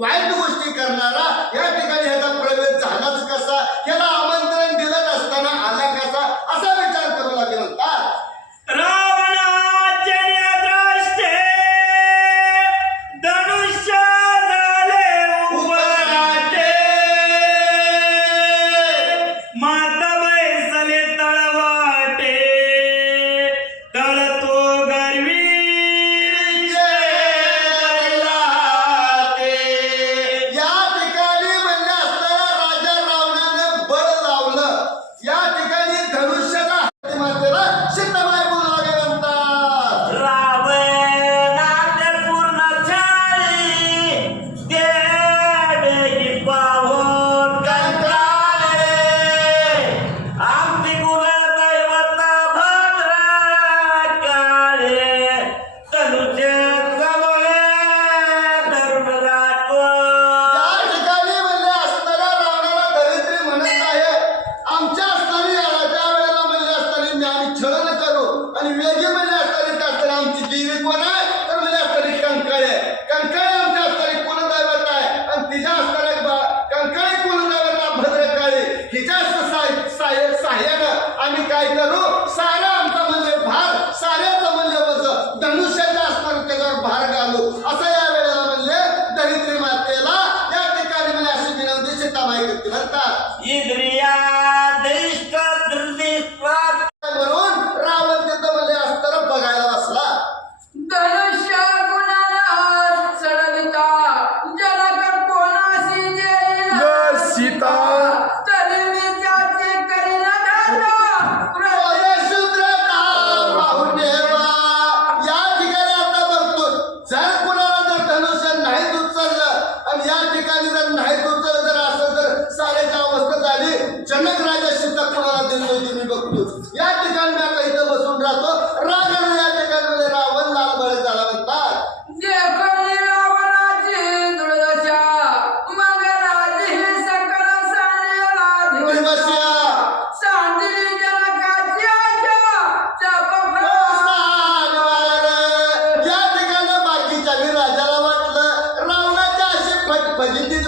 वाईट गोष्टी करणारा या ठिकाणी आणि वेगळे म्हणले असताना त्या असताना आमची देवी कोण आहे? तर म्हणले असताना कंकाळ आहे. कंकाळी आमच्या असताना कुलदैवत आहे. आणि तिच्या असताना कंकाळी कुलदैवता भद्रकाळी. हिच्या सहाय्यानं आम्ही काय करू? सारा आमचा म्हणजे भार साऱ्याचं म्हणजे धनुष्याचा असताना त्याच्यावर भार घालू. असं या वेळेला म्हणले दरिद्री मातेला. या ठिकाणी मला अशी विनंती सीताबाई करते म्हणतात इंद्रिया कनक राजा शब्द कोणाला देतोय तुम्ही बघतो या ठिकाणी मी आता इथं बसून राहतो. राजाला या ठिकाणी रावण लाल बळे झाला म्हणतात. But you did